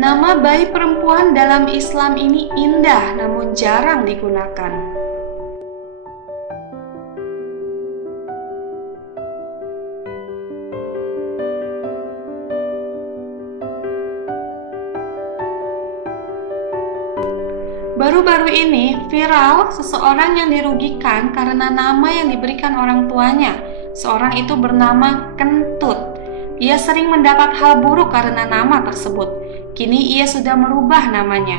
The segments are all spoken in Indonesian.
Nama bayi perempuan dalam Islam ini indah namun jarang digunakan. Baru-baru ini viral seseorang yang dirugikan karena nama yang diberikan orang tuanya. Seorang itu bernama Kentut. Ia sering mendapat hal buruk karena nama tersebut. Kini ia sudah merubah namanya.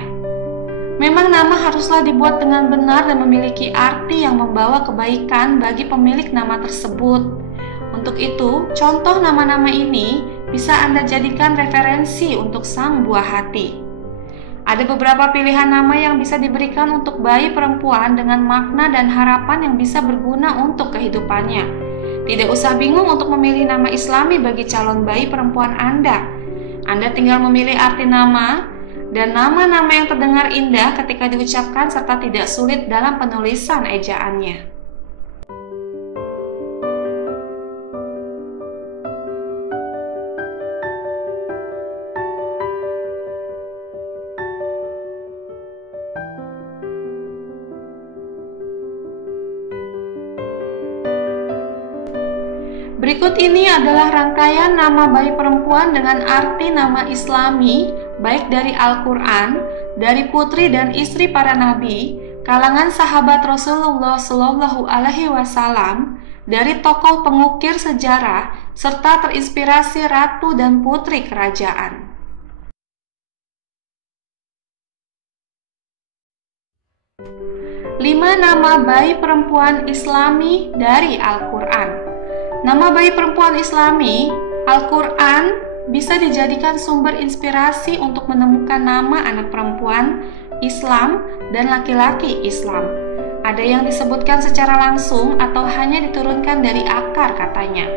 Memang nama haruslah dibuat dengan benar dan memiliki arti yang membawa kebaikan bagi pemilik nama tersebut. Untuk itu, contoh nama-nama ini bisa Anda jadikan referensi untuk sang buah hati. Ada beberapa pilihan nama yang bisa diberikan untuk bayi perempuan dengan makna dan harapan yang bisa berguna untuk kehidupannya. Tidak usah bingung untuk memilih nama Islami bagi calon bayi perempuan Anda. Anda tinggal memilih arti nama dan nama-nama yang terdengar indah ketika diucapkan serta tidak sulit dalam penulisan ejaannya. Berikut ini adalah rangkaian nama bayi perempuan dengan arti nama Islami, baik dari Al-Quran, dari putri dan istri para nabi, kalangan sahabat Rasulullah Shallallahu Alaihi Wasallam, dari tokoh pengukir sejarah, serta terinspirasi ratu dan putri kerajaan. Lima nama bayi perempuan Islami dari Al-Quran. Nama bayi perempuan Islami, Al-Quran, bisa dijadikan sumber inspirasi untuk menemukan nama anak perempuan Islam dan laki-laki Islam. Ada yang disebutkan secara langsung atau hanya diturunkan dari akar katanya.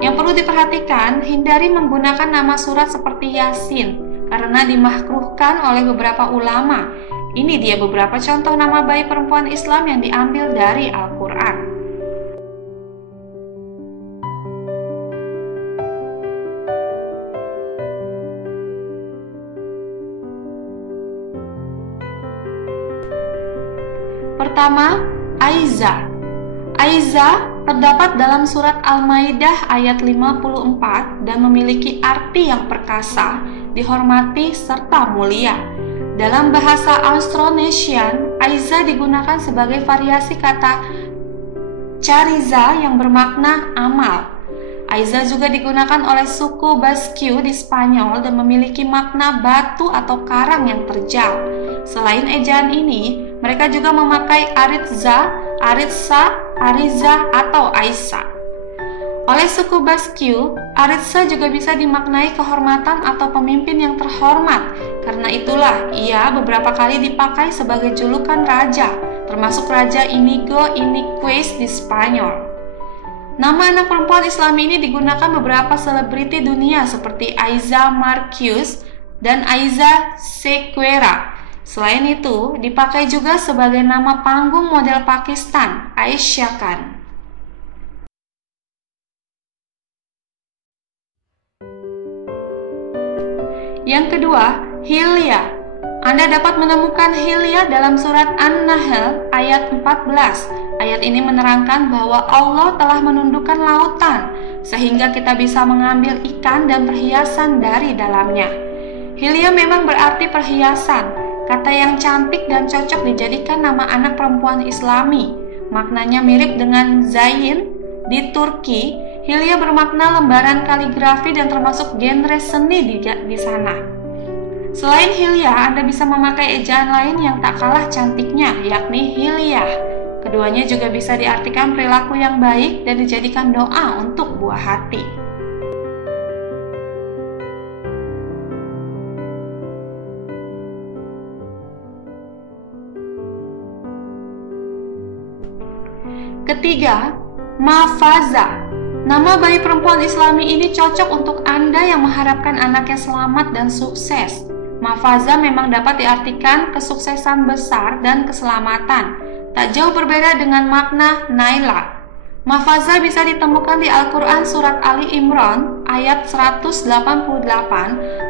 Yang perlu diperhatikan, hindari menggunakan nama surat seperti Yasin karena dimakruhkan oleh beberapa ulama. Ini dia beberapa contoh nama bayi perempuan Islam yang diambil dari Al-Quran. Pertama, Aiza. Aiza terdapat dalam surat Al-Maidah ayat 54 dan memiliki arti yang perkasa, dihormati, serta mulia. Dalam bahasa Austronesian, Aiza digunakan sebagai variasi kata Chariza yang bermakna amal. Aiza juga digunakan oleh suku Basque di Spanyol dan memiliki makna batu atau karang yang terjal. Selain ejaan ini, mereka juga memakai Aritza, Aritsa, Ariza, atau Aisa. Oleh suku Basque, Aritza juga bisa dimaknai kehormatan atau pemimpin yang terhormat. Karena itulah ia beberapa kali dipakai sebagai julukan raja, termasuk Raja Inigo Iniquez di Spanyol. Nama anak perempuan Islam ini digunakan beberapa selebriti dunia seperti Aiza Marquez dan Aiza Sequeira. Selain itu, dipakai juga sebagai nama panggung model Pakistan, Aisyah Khan. Yang kedua, Hilya. Anda dapat menemukan Hilya dalam surat An-Nahl ayat 14. Ayat ini menerangkan bahwa Allah telah menundukkan lautan, sehingga kita bisa mengambil ikan dan perhiasan dari dalamnya. Hilya memang berarti perhiasan, kata yang cantik dan cocok dijadikan nama anak perempuan Islami. Maknanya mirip dengan Zayn di Turki. Hilya bermakna lembaran kaligrafi dan termasuk genre seni di sana. Selain Hilya, Anda bisa memakai ejaan lain yang tak kalah cantiknya, yakni Hilyah. Keduanya juga bisa diartikan perilaku yang baik dan dijadikan doa untuk buah hati. Ketiga, Mafaza. Nama bayi perempuan Islami ini cocok untuk Anda yang mengharapkan anaknya selamat dan sukses. Mafaza memang dapat diartikan kesuksesan besar dan keselamatan. Tak jauh berbeda dengan makna Naila. Mafaza bisa ditemukan di Al-Quran surat Ali Imran ayat 188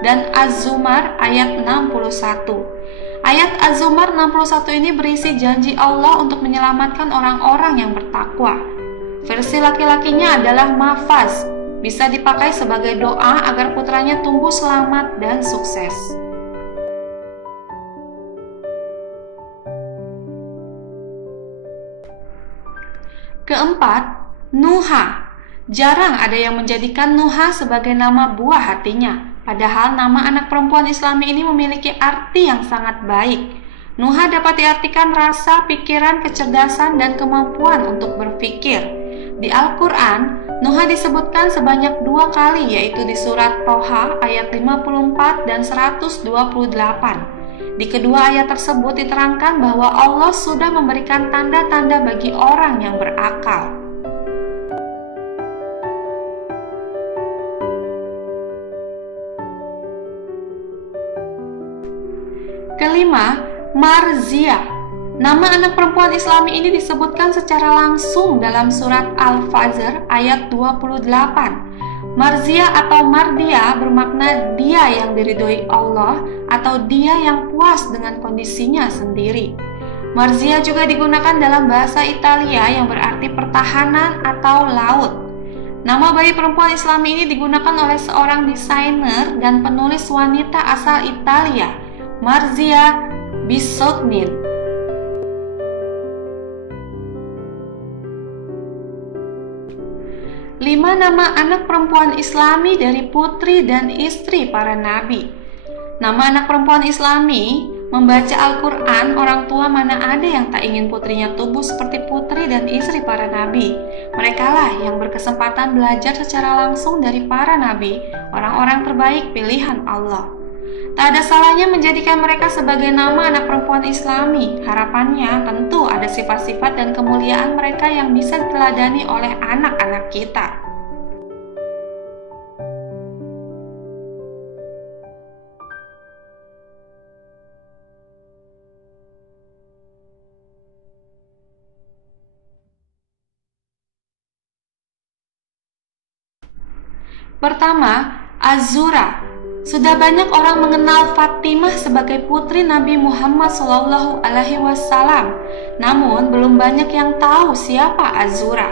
dan Az-Zumar ayat 61. Ayat Az-Zumar 61 ini berisi janji Allah untuk menyelamatkan orang-orang yang bertakwa. Versi laki-lakinya adalah Mafaz, bisa dipakai sebagai doa agar putranya tumbuh selamat dan sukses. Keempat, Nuha. Jarang ada yang menjadikan Nuha sebagai nama buah hatinya, padahal nama anak perempuan Islami ini memiliki arti yang sangat baik. Nuha dapat diartikan rasa, pikiran, kecerdasan, dan kemampuan untuk berpikir. Di Al-Quran, Nuha disebutkan sebanyak 2 kali, yaitu di surat Toha ayat 54 dan 128. Di kedua ayat tersebut diterangkan bahwa Allah sudah memberikan tanda-tanda bagi orang yang berakal. Kelima, Marzia. Nama anak perempuan Islami ini disebutkan secara langsung dalam surat Al-Fajr ayat 28. Marzia atau Mardia bermakna dia yang diridhoi Allah atau dia yang puas dengan kondisinya sendiri. Marzia juga digunakan dalam bahasa Italia yang berarti pertahanan atau laut. Nama bayi perempuan Islami ini digunakan oleh seorang desainer dan penulis wanita asal Italia, Marzia Bisognin. 5 nama anak perempuan Islami dari putri dan istri para nabi. Nama anak perempuan Islami membaca Al-Quran, orang tua mana ada yang tak ingin putrinya tumbuh seperti putri dan istri para nabi. Merekalah yang berkesempatan belajar secara langsung dari para nabi, orang-orang terbaik pilihan Allah. Tak ada salahnya menjadikan mereka sebagai nama anak perempuan Islami. Harapannya tentu ada sifat-sifat dan kemuliaan mereka yang bisa diteladani oleh anak-anak kita. Pertama, Az-Zura. Sudah banyak orang mengenal Fatimah sebagai putri Nabi Muhammad SAW. Namun, belum banyak yang tahu siapa Az-Zura.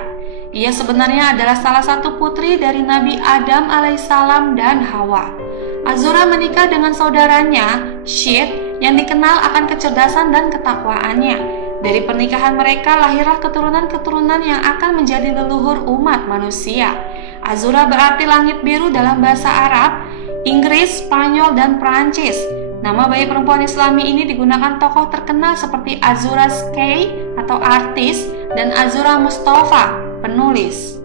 Ia sebenarnya adalah salah satu putri dari Nabi Adam alaihissalam dan Hawa. Az-Zura menikah dengan saudaranya, Syed, yang dikenal akan kecerdasan dan ketakwaannya. Dari pernikahan mereka lahirlah keturunan-keturunan yang akan menjadi leluhur umat manusia. Az-Zura berarti langit biru dalam bahasa Arab, Inggris, Spanyol, dan Perancis. Nama bayi perempuan Islami ini digunakan tokoh terkenal seperti Az-Zura Skey atau artis dan Az-Zura Mustafa, penulis.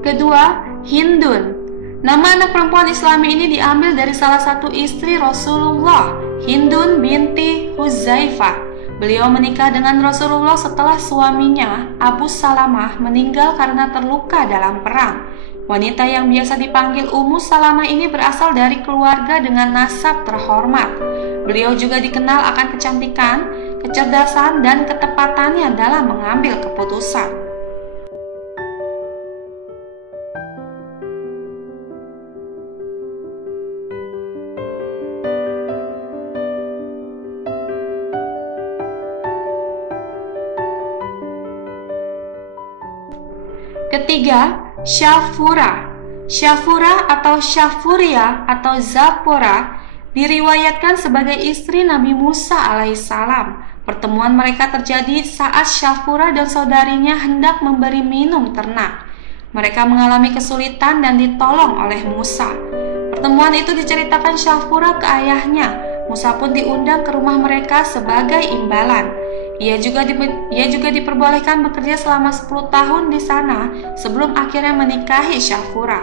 Kedua, Hindun. Nama anak perempuan Islami ini diambil dari salah satu istri Rasulullah, Hindun binti Huzaifah. Beliau menikah dengan Rasulullah setelah suaminya, Abu Salamah, meninggal karena terluka dalam perang. Wanita yang biasa dipanggil Ummu Salamah ini berasal dari keluarga dengan nasab terhormat. Beliau juga dikenal akan kecantikan, kecerdasan, dan ketepatannya dalam mengambil keputusan. Ketiga, Syafura. Syafura atau Syafuria atau Zapora diriwayatkan sebagai istri Nabi Musa alaihissalam. Pertemuan mereka terjadi saat Syafura dan saudarinya hendak memberi minum ternak. Mereka mengalami kesulitan dan ditolong oleh Musa. Pertemuan itu diceritakan Syafura ke ayahnya. Musa pun diundang ke rumah mereka sebagai imbalan. Ia juga diperbolehkan bekerja selama 10 tahun di sana sebelum akhirnya menikahi Syafura.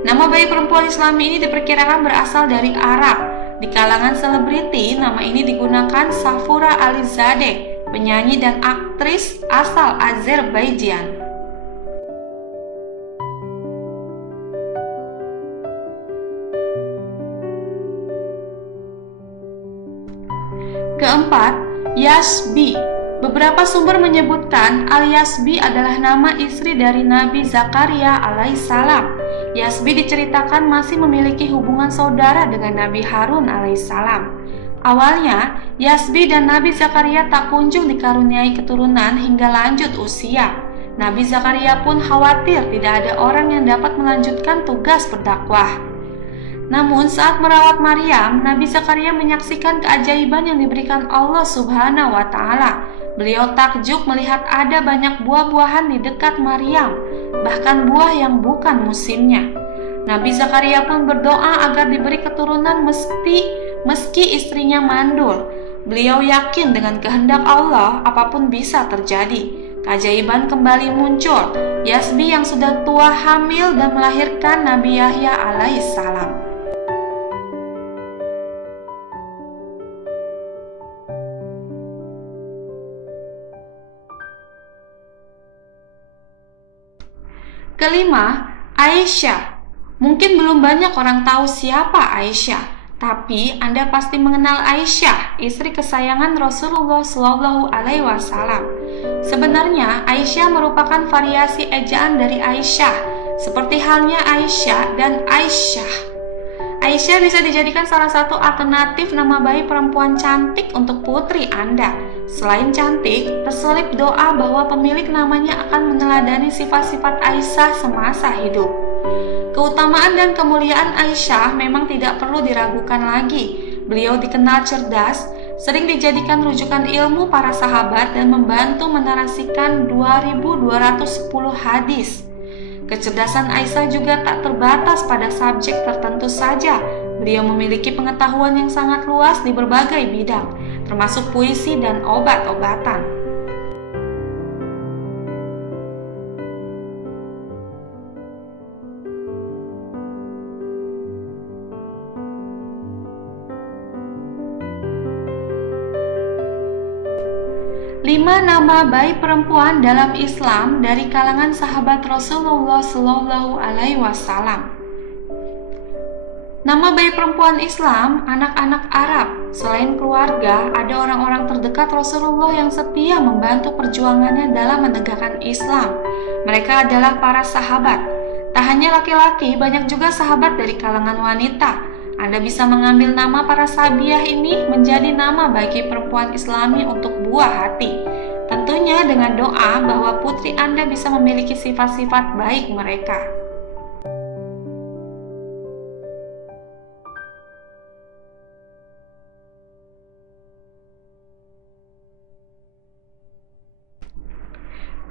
Nama bayi perempuan Islami ini diperkirakan berasal dari Arab. Di kalangan selebriti, nama ini digunakan Safura Alizadeh, penyanyi dan aktris asal Azerbaijan. Keempat, Yasbi. Beberapa sumber menyebutkan Al-Yasbi adalah nama istri dari Nabi Zakaria alaihissalam. Yasbi diceritakan masih memiliki hubungan saudara dengan Nabi Harun alaihissalam. Awalnya, Yasbi dan Nabi Zakaria tak kunjung dikaruniai keturunan hingga lanjut usia. Nabi Zakaria pun khawatir tidak ada orang yang dapat melanjutkan tugas berdakwah. Namun saat merawat Maryam, Nabi Zakaria menyaksikan keajaiban yang diberikan Allah Subhanahu wa Ta'ala. Beliau takjub melihat ada banyak buah-buahan di dekat Maryam, bahkan buah yang bukan musimnya. Nabi Zakaria pun berdoa agar diberi keturunan meski istrinya mandul. Beliau yakin dengan kehendak Allah apapun bisa terjadi. Keajaiban kembali muncul. Yasbi yang sudah tua hamil dan melahirkan Nabi Yahya alaihissalam. Kelima, Aisyah. Mungkin belum banyak orang tahu siapa Aisyah, tapi Anda pasti mengenal Aisyah, istri kesayangan Rasulullah SAW. Sebenarnya Aisyah merupakan variasi ejaan dari Aisyah, seperti halnya Aisyah dan Aisyah. Aisyah bisa dijadikan salah satu alternatif nama bayi perempuan cantik untuk putri Anda. Selain cantik, terselip doa bahwa pemilik namanya akan meneladani sifat-sifat Aisyah semasa hidup. Keutamaan dan kemuliaan Aisyah memang tidak perlu diragukan lagi. Beliau dikenal cerdas, sering dijadikan rujukan ilmu para sahabat dan membantu menarasikan 2210 hadis. Kecerdasan Aisyah juga tak terbatas pada subjek tertentu saja. Beliau memiliki pengetahuan yang sangat luas di berbagai bidang, termasuk puisi dan obat-obatan. Lima nama bayi perempuan dalam Islam dari kalangan sahabat Rasulullah Shallallahu Alaihi Wasallam. Nama bayi perempuan Islam, anak-anak Arab. Selain keluarga, ada orang-orang terdekat Rasulullah yang setia membantu perjuangannya dalam menegakkan Islam. Mereka adalah para sahabat. Tak hanya laki-laki, banyak juga sahabat dari kalangan wanita. Anda bisa mengambil nama para sahabiah ini menjadi nama bagi perempuan Islami untuk buah hati. Tentunya dengan doa bahwa putri Anda bisa memiliki sifat-sifat baik mereka.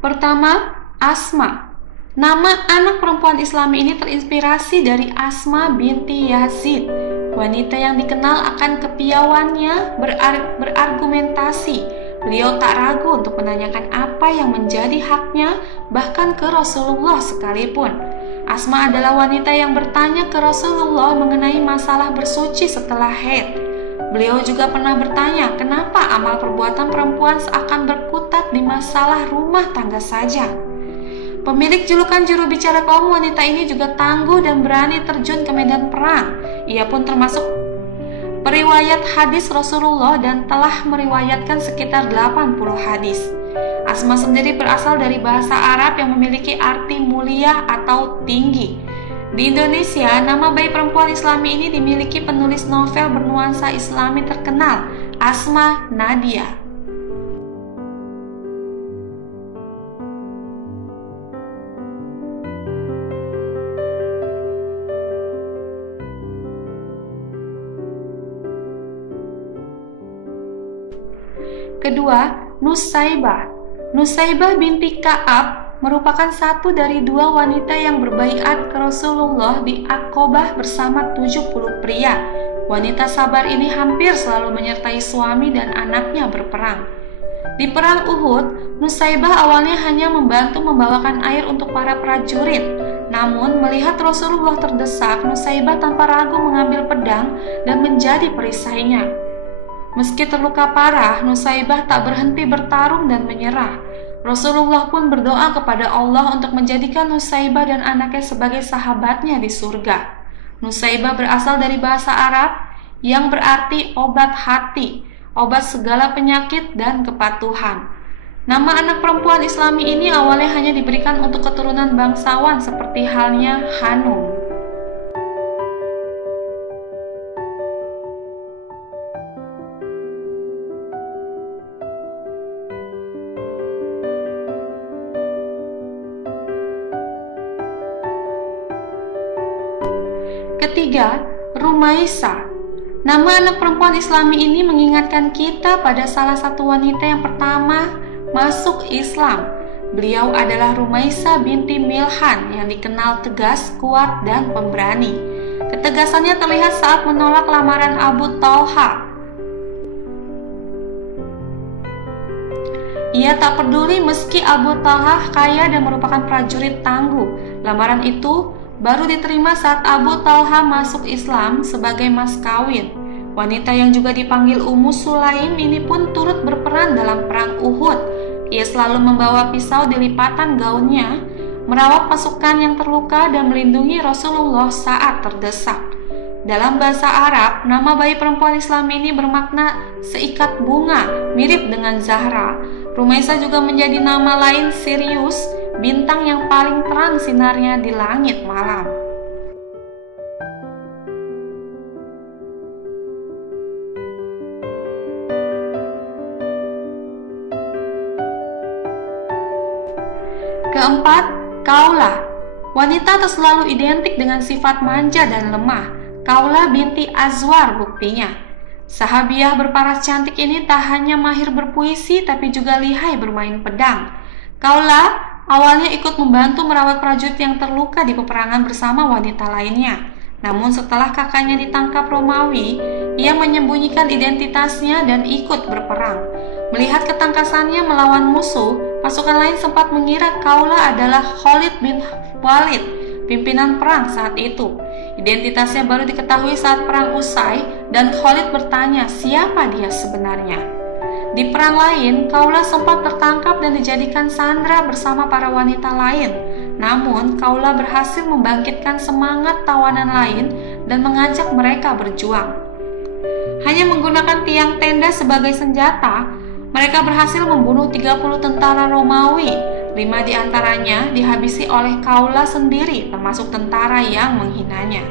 Pertama, Asma. Nama anak perempuan Islami ini terinspirasi dari Asma binti Yazid, wanita yang dikenal akan kepiawaiannya berargumentasi. Beliau tak ragu untuk menanyakan apa yang menjadi haknya, bahkan ke Rasulullah sekalipun. Asma adalah wanita yang bertanya ke Rasulullah mengenai masalah bersuci setelah haid. Beliau juga pernah bertanya kenapa amal perbuatan perempuan seakan berkutat di masalah rumah tangga saja. Pemilik julukan juru bicara kaum wanita ini juga tangguh dan berani terjun ke medan perang. Ia pun termasuk periwayat hadis Rasulullah dan telah meriwayatkan sekitar 80 hadis. Asma sendiri berasal dari bahasa Arab yang memiliki arti mulia atau tinggi. Di Indonesia, nama bayi perempuan Islami ini dimiliki penulis novel bernuansa Islami terkenal, Asma Nadia. Kedua, Nusaibah. Nusaibah binti Ka'ab merupakan satu dari dua wanita yang berbaiat ke Rasulullah di Aqobah bersama 70 pria. Wanita sabar ini hampir selalu menyertai suami dan anaknya berperang. Di perang Uhud, Nusaibah awalnya hanya membantu membawakan air untuk para prajurit. Namun, melihat Rasulullah terdesak, Nusaibah tanpa ragu mengambil pedang dan menjadi perisainya. Meski terluka parah, Nusaibah tak berhenti bertarung dan menyerah. Rasulullah pun berdoa kepada Allah untuk menjadikan Nusaibah dan anaknya sebagai sahabatnya di surga. Nusaibah berasal dari bahasa Arab yang berarti obat hati. obat segala penyakit dan kepatuhan. Nama anak perempuan Islami ini awalnya hanya diberikan untuk keturunan bangsawan seperti halnya Hanum. Ketiga, Rumaisa. Nama anak perempuan Islami ini mengingatkan kita pada salah satu wanita yang pertama masuk Islam. Beliau adalah Rumaisa binti Milhan yang dikenal tegas, kuat, dan pemberani. Ketegasannya terlihat saat menolak lamaran Abu Talha. Ia tak peduli meski Abu Talha kaya dan merupakan prajurit tangguh. Lamaran itu baru diterima saat Abu Talha masuk Islam sebagai mas kawin. Wanita yang juga dipanggil Ummu Sulaim ini pun turut berperan dalam perang Uhud. Ia selalu membawa pisau di lipatan gaunnya, merawat pasukan yang terluka dan melindungi Rasulullah saat terdesak. Dalam bahasa Arab, nama bayi perempuan Islam ini bermakna seikat bunga, mirip dengan Zahra. Rumaisa juga menjadi nama lain Sirius, bintang yang paling terang sinarnya di langit malam. Keempat, Kaula. Wanita tak selalu identik dengan sifat manja dan lemah. Kaula binti Azwar buktinya. Sahabiah berparas cantik ini tak hanya mahir berpuisi tapi juga lihai bermain pedang. Kaula awalnya ikut membantu merawat prajurit yang terluka di peperangan bersama wanita lainnya. Namun setelah kakaknya ditangkap Romawi, ia menyembunyikan identitasnya dan ikut berperang. Melihat ketangkasannya melawan musuh, pasukan lain sempat mengira Kaula adalah Khalid bin Walid, pimpinan perang saat itu. Identitasnya baru diketahui saat perang usai dan Khalid bertanya siapa dia sebenarnya. Di perang lain, Kaula sempat tertangkap dan dijadikan sandera bersama para wanita lain. Namun, Kaula berhasil membangkitkan semangat tawanan lain dan mengajak mereka berjuang. Hanya menggunakan tiang tenda sebagai senjata, mereka berhasil membunuh 30 tentara Romawi. 5 di antaranya dihabisi oleh Kaula sendiri, termasuk tentara yang menghinanya.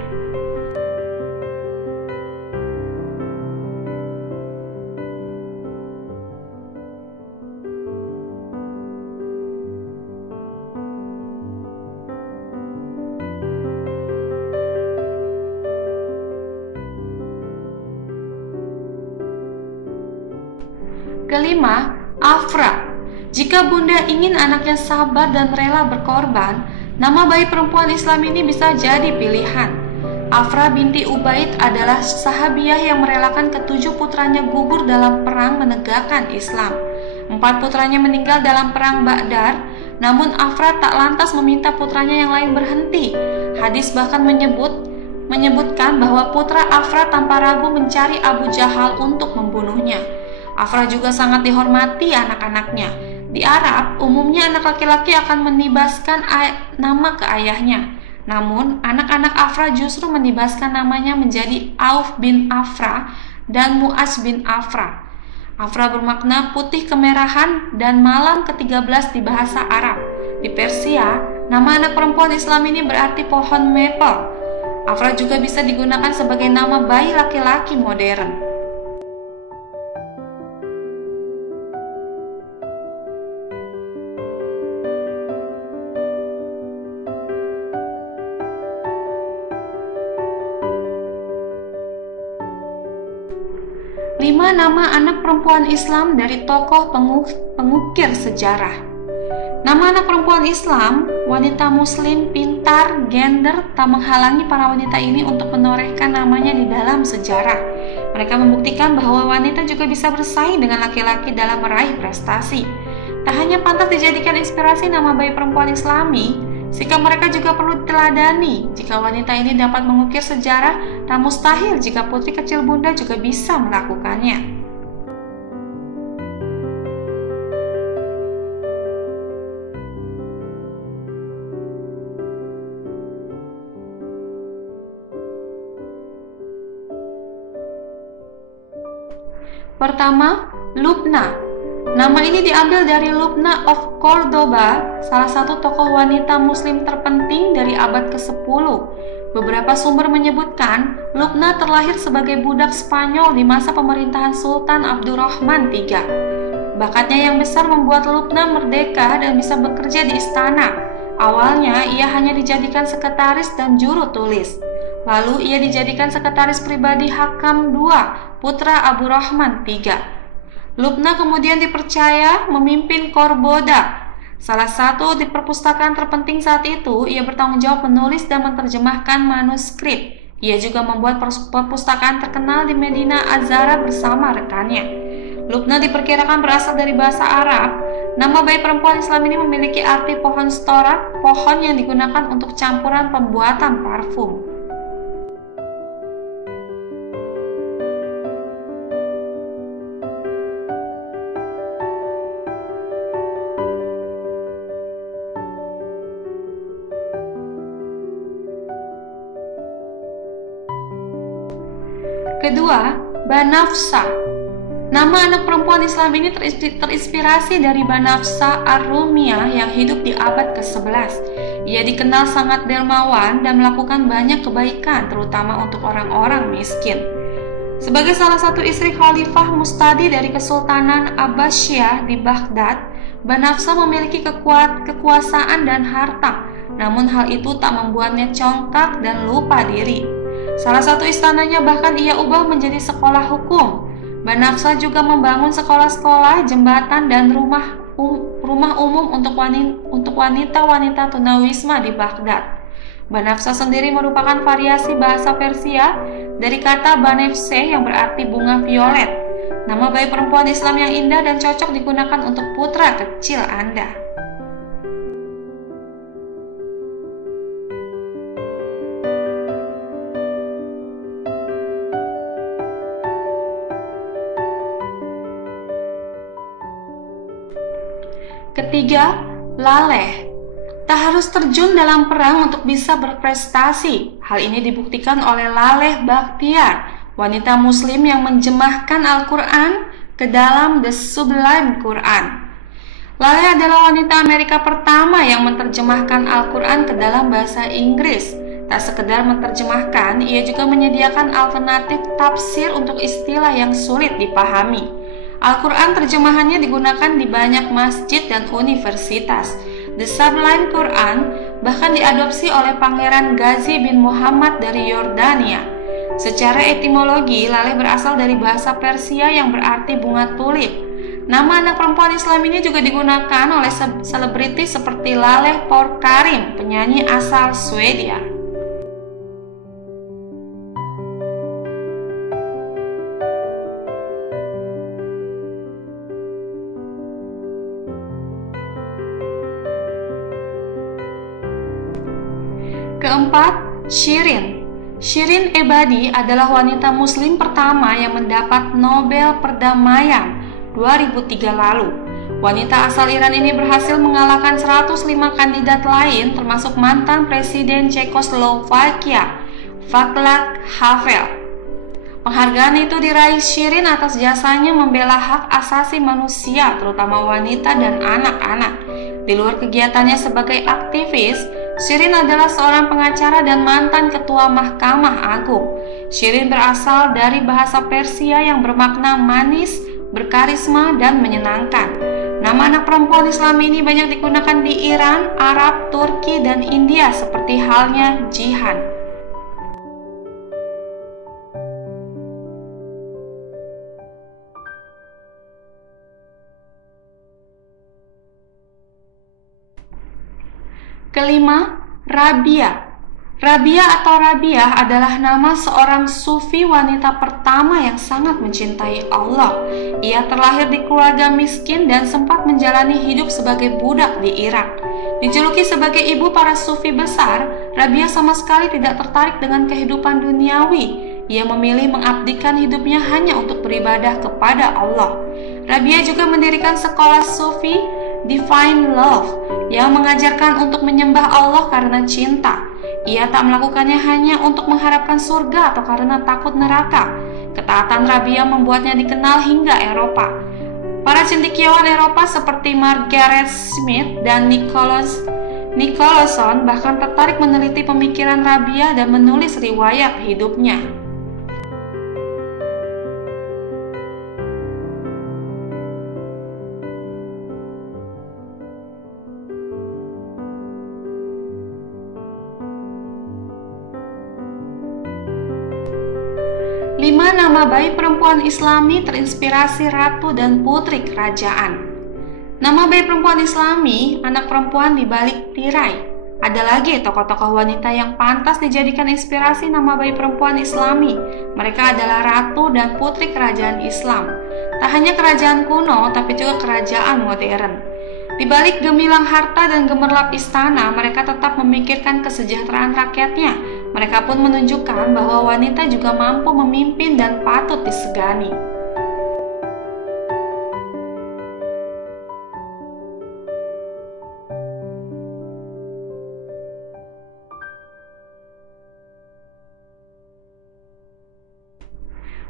Kelima, Afra. Jika bunda ingin anaknya sabar dan rela berkorban, nama bayi perempuan Islam ini bisa jadi pilihan. Afra binti Ubaid adalah sahabiah yang merelakan ketujuh putranya gugur dalam perang menegakkan Islam. 4 putranya meninggal dalam perang Badar, namun Afra tak lantas meminta putranya yang lain berhenti. Hadis bahkan menyebutkan bahwa putra Afra tanpa ragu mencari Abu Jahal untuk membunuhnya. Afra juga sangat dihormati anak-anaknya. Di Arab, umumnya anak laki-laki akan menibaskan nama ke ayahnya. Namun, anak-anak Afra justru menibaskan namanya menjadi Auf bin Afra dan Mu'az bin Afra. Afra bermakna putih kemerahan dan malam ke-13 di bahasa Arab. Di Persia, nama anak perempuan Islam ini berarti pohon maple. Afra juga bisa digunakan sebagai nama bayi laki-laki modern. Lima nama anak perempuan Islam dari tokoh pengukir sejarah. Nama anak perempuan Islam, wanita muslim, pintar, gender, tak menghalangi para wanita ini untuk menorehkan namanya di dalam sejarah. Mereka membuktikan bahwa wanita juga bisa bersaing dengan laki-laki dalam meraih prestasi. Tak hanya pantas dijadikan inspirasi nama bayi perempuan Islami, sikap mereka juga perlu diteladani. Jika wanita ini dapat mengukir sejarah, tak mustahil jika putri kecil bunda juga bisa melakukannya. Pertama, Lubna. Nama ini diambil dari Lubna of Cordoba, salah satu tokoh wanita muslim terpenting dari abad ke-10. Beberapa sumber menyebutkan Lubna terlahir sebagai budak Spanyol di masa pemerintahan Sultan Abdurrahman III. Bakatnya yang besar membuat Lubna merdeka dan bisa bekerja di istana. Awalnya ia hanya dijadikan sekretaris dan juru tulis. Lalu ia dijadikan sekretaris pribadi Hakam II, putra Abdurrahman III. Lubna kemudian dipercaya memimpin Korboda, salah satu di perpustakaan terpenting saat itu. Ia bertanggung jawab menulis dan menerjemahkan manuskrip. Ia juga membuat perpustakaan terkenal di Medina Azara bersama rekannya. Lubna diperkirakan berasal dari bahasa Arab. Nama bayi perempuan Islam ini memiliki arti pohon storak, pohon yang digunakan untuk campuran pembuatan parfum. Kedua, Banafsa. Nama anak perempuan Islam ini terinspirasi dari Banafsa Ar-Rumiyah yang hidup di abad ke-11. Ia dikenal sangat dermawan dan melakukan banyak kebaikan, terutama untuk orang-orang miskin. Sebagai salah satu istri Khalifah Mustadi dari Kesultanan Abbasiyah di Baghdad, Banafsa memiliki kekuasaan dan harta. Namun hal itu tak membuatnya congkak dan lupa diri. Salah satu istananya bahkan ia ubah menjadi sekolah hukum. Banafsa juga membangun sekolah-sekolah, jembatan, dan rumah umum untuk wanita-wanita tunawisma di Baghdad. Banafsa sendiri merupakan variasi bahasa Persia dari kata banefse yang berarti bunga violet. Nama bayi perempuan Islam yang indah dan cocok digunakan untuk putra kecil Anda. Ketiga, Laleh. Tak harus terjun dalam perang untuk bisa berprestasi. Hal ini dibuktikan oleh Laleh Bakhtiar, wanita muslim yang menjemahkan Al-Quran ke dalam The Sublime Quran. Laleh adalah wanita Amerika pertama yang menerjemahkan Al-Quran ke dalam bahasa Inggris. Tak sekedar menerjemahkan, ia juga menyediakan alternatif tafsir untuk istilah yang sulit dipahami. Al-Quran terjemahannya digunakan di banyak masjid dan universitas. The Sublime Quran bahkan diadopsi oleh Pangeran Ghazi bin Muhammad dari Yordania. Secara etimologi, Laleh berasal dari bahasa Persia yang berarti bunga tulip. Nama anak perempuan Islam ini juga digunakan oleh selebriti seperti Laleh Porkarim, penyanyi asal Swedia. Keempat, Shirin. Shirin Ebadi adalah wanita muslim pertama yang mendapat Nobel Perdamaian 2003 lalu. Wanita asal Iran ini berhasil mengalahkan 105 kandidat lain termasuk mantan Presiden Cekoslovakia, Václav Havel. Penghargaan itu diraih Shirin atas jasanya membela hak asasi manusia, terutama wanita dan anak-anak. Di luar kegiatannya sebagai aktivis, Shirin adalah seorang pengacara dan mantan ketua Mahkamah Agung. Shirin berasal dari bahasa Persia yang bermakna manis, berkarisma, dan menyenangkan. Nama anak perempuan Islam ini banyak digunakan di Iran, Arab, Turki, dan India seperti halnya Jihan. Kelima, Rabia. Rabia atau Rabiah adalah nama seorang sufi wanita pertama yang sangat mencintai Allah. Ia terlahir di keluarga miskin dan sempat menjalani hidup sebagai budak di Irak. Dijuluki sebagai ibu para sufi besar, Rabia sama sekali tidak tertarik dengan kehidupan duniawi. Ia memilih mengabdikan hidupnya hanya untuk beribadah kepada Allah. Rabia juga mendirikan sekolah sufi Divine Love yang mengajarkan untuk menyembah Allah karena cinta. Ia tak melakukannya hanya untuk mengharapkan surga atau karena takut neraka. Ketaatan Rabia membuatnya dikenal hingga Eropa. Para cendekiawan Eropa seperti Margaret Smith dan Nicholson bahkan tertarik meneliti pemikiran Rabia dan menulis riwayat hidupnya. Lima nama bayi perempuan Islami terinspirasi ratu dan putri kerajaan. Nama bayi perempuan Islami, anak perempuan di balik tirai. Ada lagi tokoh-tokoh wanita yang pantas dijadikan inspirasi nama bayi perempuan Islami. Mereka adalah ratu dan putri kerajaan Islam. Tak hanya kerajaan kuno, tapi juga kerajaan modern. Di balik gemilang harta dan gemerlap istana, mereka tetap memikirkan kesejahteraan rakyatnya. Mereka pun menunjukkan bahwa wanita juga mampu memimpin dan patut disegani.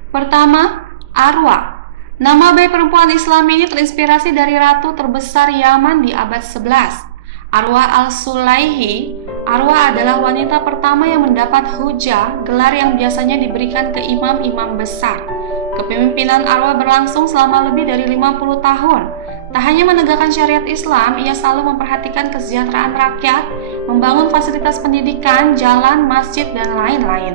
Pertama, Arwa. Nama bayi perempuan Islam ini terinspirasi dari ratu terbesar Yaman di abad 11. Arwa al-Sulaihi. Arwa adalah wanita pertama yang mendapat hujah, gelar yang biasanya diberikan ke imam-imam besar. Kepemimpinan Arwa berlangsung selama lebih dari 50 tahun. Tak hanya menegakkan syariat Islam, ia selalu memperhatikan kesejahteraan rakyat, membangun fasilitas pendidikan, jalan, masjid, dan lain-lain.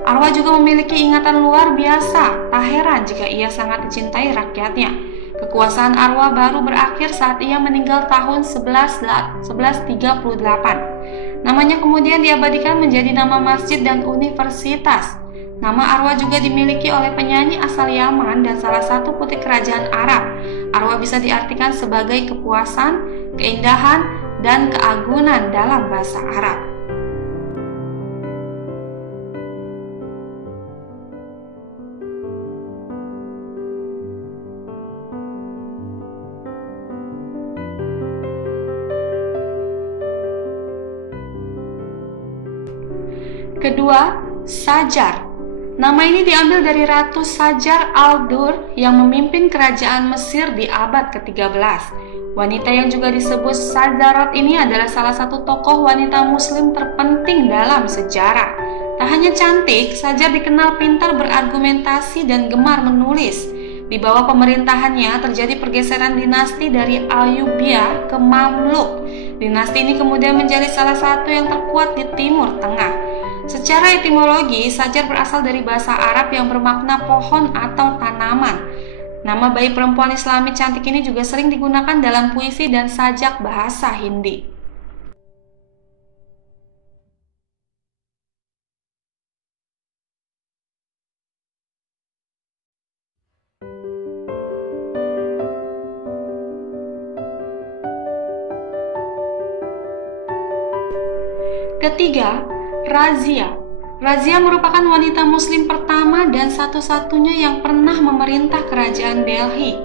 Arwa juga memiliki ingatan luar biasa, tak heran jika ia sangat dicintai rakyatnya. Kekuasaan Arwa baru berakhir saat ia meninggal tahun 1138. Namanya kemudian diabadikan menjadi nama masjid dan universitas. Nama Arwa juga dimiliki oleh penyanyi asal Yaman dan salah satu putri kerajaan Arab. Arwa bisa diartikan sebagai kepuasan, keindahan, dan keagungan dalam bahasa Arab. Kedua, Sajar. Nama ini diambil dari Ratu Sajar al-Dur yang memimpin kerajaan Mesir di abad ke-13. Wanita yang juga disebut Sajarot ini adalah salah satu tokoh wanita muslim terpenting dalam sejarah. Tak hanya cantik, Sajar dikenal pintar berargumentasi dan gemar menulis. Di bawah pemerintahannya terjadi pergeseran dinasti dari Ayyubiyah ke Mamluk. Dinasti ini kemudian menjadi salah satu yang terkuat di Timur Tengah. Secara etimologi, Sajar berasal dari bahasa Arab yang bermakna pohon atau tanaman. Nama bayi perempuan Islami cantik ini juga sering digunakan dalam puisi dan sajak bahasa Hindi. Ketiga, Razia. Razia merupakan wanita muslim pertama dan satu-satunya yang pernah memerintah kerajaan Delhi.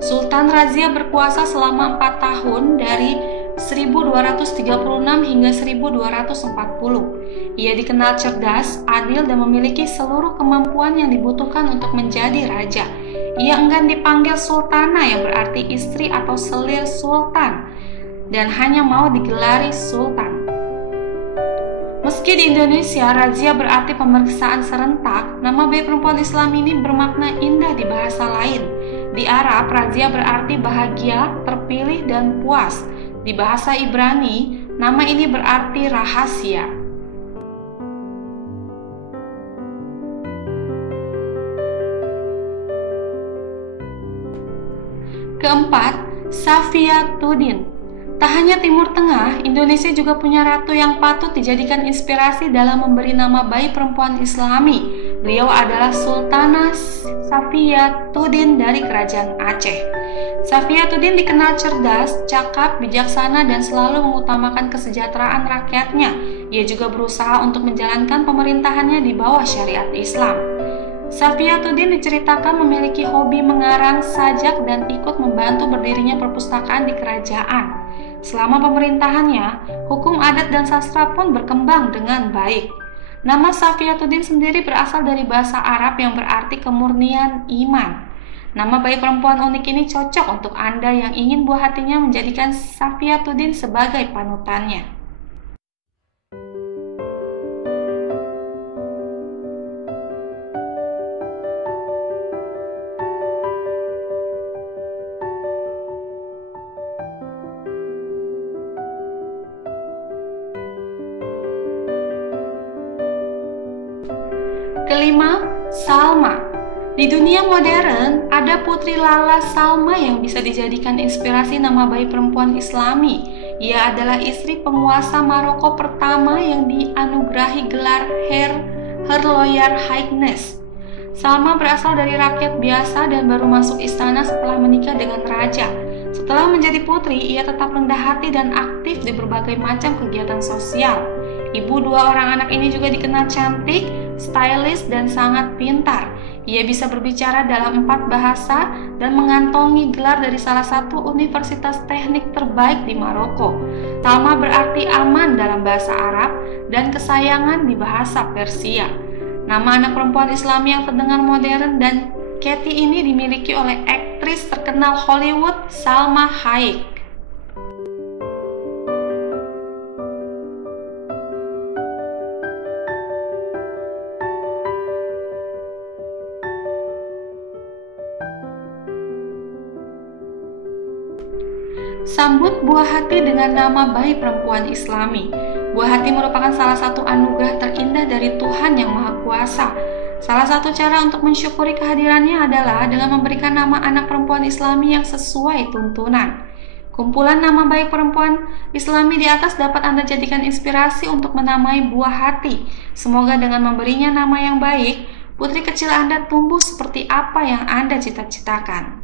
Sultan Razia berkuasa selama 4 tahun dari 1236 hingga 1240. Ia dikenal cerdas, adil, dan memiliki seluruh kemampuan yang dibutuhkan untuk menjadi raja. Ia enggan dipanggil sultana yang berarti istri atau selir sultan, dan hanya mau digelari sultan. Meski di Indonesia, razia berarti pemeriksaan serentak, nama bayi perempuan Islam ini bermakna indah di bahasa lain. Di Arab, razia berarti bahagia, terpilih, dan puas. Di bahasa Ibrani, nama ini berarti rahasia. Keempat, Safiyatuddin. Tak hanya Timur Tengah, Indonesia juga punya ratu yang patut dijadikan inspirasi dalam memberi nama bayi perempuan Islami. Beliau adalah Sultanah Safiyatuddin dari Kerajaan Aceh. Safiyatuddin dikenal cerdas, cakap, bijaksana, dan selalu mengutamakan kesejahteraan rakyatnya. Ia juga berusaha untuk menjalankan pemerintahannya di bawah syariat Islam. Safiyatuddin diceritakan memiliki hobi mengarang, sajak, dan ikut membantu berdirinya perpustakaan di kerajaan. Selama pemerintahannya, hukum adat dan sastra pun berkembang dengan baik. Nama Safiyatuddin sendiri berasal dari bahasa Arab yang berarti kemurnian iman. Nama bayi perempuan unik ini cocok untuk Anda yang ingin buah hatinya menjadikan Safiyatuddin sebagai panutannya. Kelima, Salma. Di dunia modern, ada Putri Lala Salma yang bisa dijadikan inspirasi nama bayi perempuan Islami. Ia adalah istri penguasa Maroko pertama yang dianugerahi gelar Her Royal Highness. Salma berasal dari rakyat biasa dan baru masuk istana setelah menikah dengan raja. Setelah menjadi putri, ia tetap rendah hati dan aktif di berbagai macam kegiatan sosial. Ibu dua orang anak ini juga dikenal cantik, stylish, dan sangat pintar. Ia bisa berbicara dalam 4 bahasa dan mengantongi gelar dari salah satu universitas teknik terbaik di Maroko. Salma berarti aman dalam bahasa Arab dan kesayangan di bahasa Persia. Nama anak perempuan Islami yang terdengar modern dan catchy ini dimiliki oleh aktris terkenal Hollywood Salma Hayek. Sambut buah hati dengan nama bayi perempuan Islami. Buah hati merupakan salah satu anugerah terindah dari Tuhan Yang Maha Kuasa. Salah satu cara untuk mensyukuri kehadirannya adalah dengan memberikan nama anak perempuan Islami yang sesuai tuntunan. Kumpulan nama baik perempuan Islami di atas dapat Anda jadikan inspirasi untuk menamai buah hati. Semoga dengan memberinya nama yang baik, putri kecil Anda tumbuh seperti apa yang Anda cita-citakan.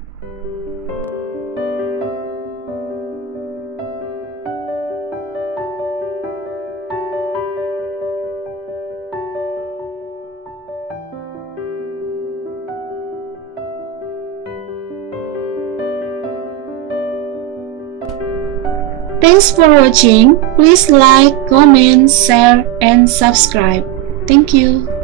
Thanks for watching. Please like, comment, share, and subscribe. Thank you.